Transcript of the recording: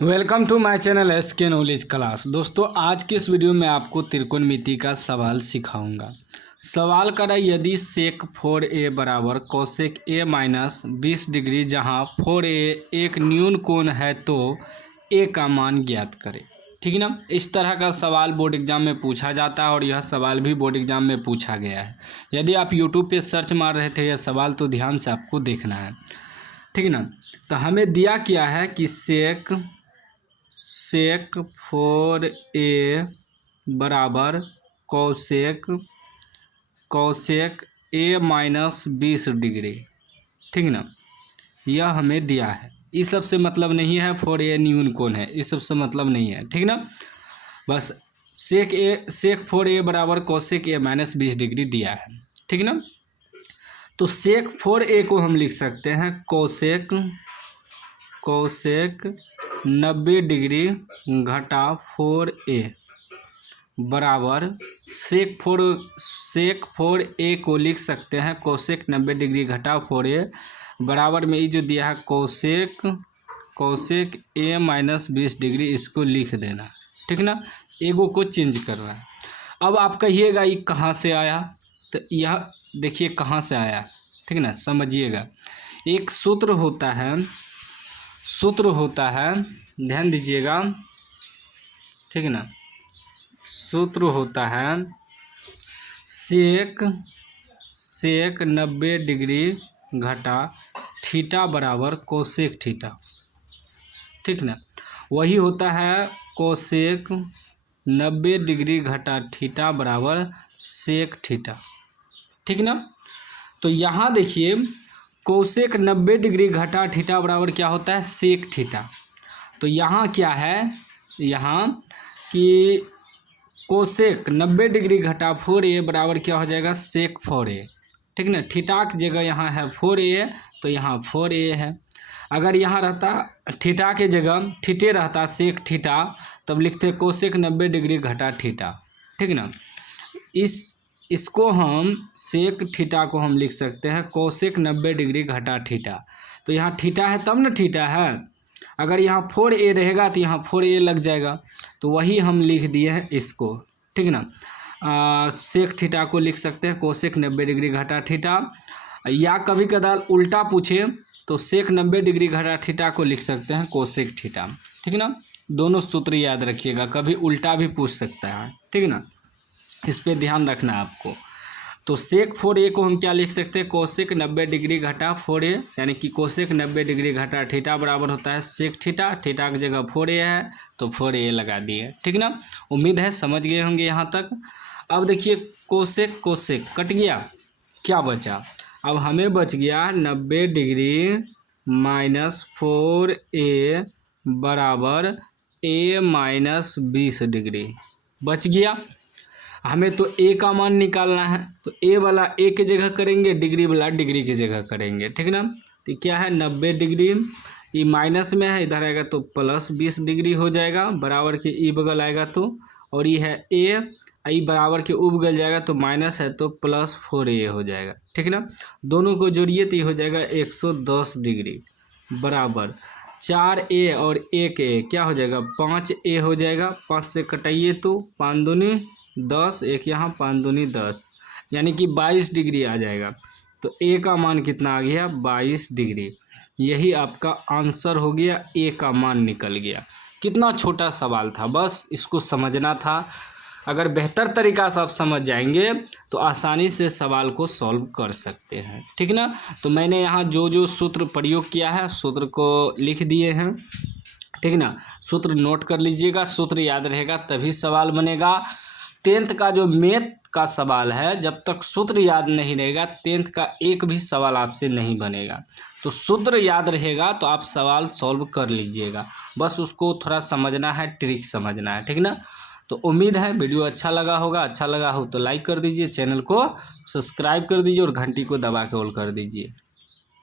Welcome to my channel SK knowledge class. दोस्तों, आज की इस वीडियो में आपको त्रिकोणमिति का सवाल सिखाऊंगा। सवाल करा यदि सेक 4a बराबर कोसेक a माइनस 20 डिग्री, जहां 4a एक न्यून कोण है तो a का मान ज्ञात करें। ठीक है ना। इस तरह का सवाल बोर्ड एग्जाम में पूछा जाता है और यह सवाल भी बोर्ड एग्जाम में पूछा गया है। यदि आप यूट्यूब पे सर्च मार रहे थे यह सवाल तो ध्यान से आपको देखना है। ठीक है ना। तो हमें दिया क्या है कि सेक 4a बराबर कोसेक a माइनस 20 डिग्री। ठीक ना। यह हमें दिया है। इस सब से मतलब नहीं है 4a न्यून कोण है, इस सब से मतलब नहीं है। ठीक ना। बस सेक 4a बराबर कोसेक a माइनस 20 डिग्री दिया है। ठीक ना। तो सेक 4a को हम लिख सकते हैं कोसेक 90 डिग्री घटा 4a बराबर सेक 4a को लिख सकते हैं कोसेक 90 डिग्री घटा 4a बराबर में ये जो दिया है कोसेक a माइनस 20 डिग्री, इसको लिख देना। ठीक ना। एगो को चेंज करना है। अब आप कहिएगा ये कहाँ से आया, तो यह देखिए कहाँ से आया। ठीक ना। समझिएगा, एक सूत्र होता है, ध्यान दीजिएगा। ठीक है ना। सूत्र होता है सेक 90 डिग्री घटा थीटा बराबर कोसेक थीटा। ठीक ना। वही होता है कोसेक 90 डिग्री घटा थीटा बराबर सेक थीटा। ठीक ना। तो यहाँ देखिए कोसेक 90 डिग्री घटा थीटा बराबर क्या होता है, सेक थीटा। तो यहाँ क्या है, यहाँ कि कोसेक 90 डिग्री घटा 4a बराबर क्या हो जाएगा, सेक 4a। ठीक ना। थीटा की जगह यहाँ है 4a, तो यहाँ 4a है। अगर यहाँ रहता थीटा के जगह थीटे रहता सेक थीटा, तब लिखते कोसेक 90 डिग्री घटा थीटा। ठीक ना। इसको हम सेक थीटा को हम लिख सकते हैं कोसेक 90 डिग्री घटा थीटा। तो यहाँ थीटा है तब ना थीटा है। अगर यहाँ 4a रहेगा तो यहाँ 4a लग जाएगा, तो वही हम लिख दिए हैं इसको। ठीक ना। सेक थीटा को लिख सकते हैं कोसेक 90 डिग्री घटा थीटा, या कभी कदार उल्टा पूछे तो सेक 90 डिग्री घटा थीटा को लिख सकते हैं कोसेक थीटा। ठीक ना। दोनों सूत्र याद रखिएगा, कभी उल्टा भी पूछ सकता है। ठीक ना। इस पे ध्यान रखना है आपको। तो सेक 4a को हम क्या लिख सकते हैं, कोसेक 90 डिग्री घटा 4a, यानी कि कोसेक 90 डिग्री घटा थीटा बराबर होता है सेक थीटा। थीटा की जगह 4a है तो 4a लगा दिए। ठीक ना। उम्मीद है समझ गए होंगे यहाँ तक। अब देखिए कोसेक कट गया, क्या बचा। अब हमें बच गया 90 डिग्री माइनस 4a बराबर a माइनस 20 डिग्री बच गया। हमें तो a का मान निकालना है, तो a वाला a की जगह करेंगे, डिग्री वाला डिग्री की जगह करेंगे। ठीक ना। तो क्या है 90 डिग्री, ये माइनस में है, इधर आएगा तो प्लस 20 डिग्री हो जाएगा, बराबर के ई बगल आएगा तो, और ये है a, ई बराबर के ऊ बगल जाएगा तो माइनस है तो प्लस 4a हो जाएगा। ठीक ना। दोनों को जोड़िए तो ये हो जाएगा 110 डिग्री बराबर 4a और 1a क्या हो जाएगा, 5a हो जाएगा। 5 से कटाइए तो 5 दूनी 10, एक यहाँ 5 दूनी 10, यानी कि 22 डिग्री आ जाएगा। तो a का मान कितना आ गया, 22 डिग्री। यही आपका आंसर हो गया, a का मान निकल गया। कितना छोटा सवाल था, बस इसको समझना था। अगर बेहतर तरीका से आप समझ जाएंगे तो आसानी से सवाल को सॉल्व कर सकते हैं। ठीक ना। तो मैंने यहाँ जो सूत्र प्रयोग किया है सूत्र को लिख दिए हैं। ठीक ना। सूत्र नोट कर लीजिएगा, सूत्र याद रहेगा तभी सवाल बनेगा। 10th का जो मैथ का सवाल है, जब तक सूत्र याद नहीं रहेगा 10th का एक भी सवाल आपसे नहीं बनेगा। तो सूत्र याद रहेगा तो आप सवाल सॉल्व कर लीजिएगा, बस उसको थोड़ा समझना है, ट्रिक समझना है। ठीक ना। तो उम्मीद है वीडियो अच्छा लगा होगा। अच्छा लगा हो तो लाइक कर दीजिए, चैनल को सब्सक्राइब कर दीजिए और घंटी को दबा के ऑल कर दीजिए।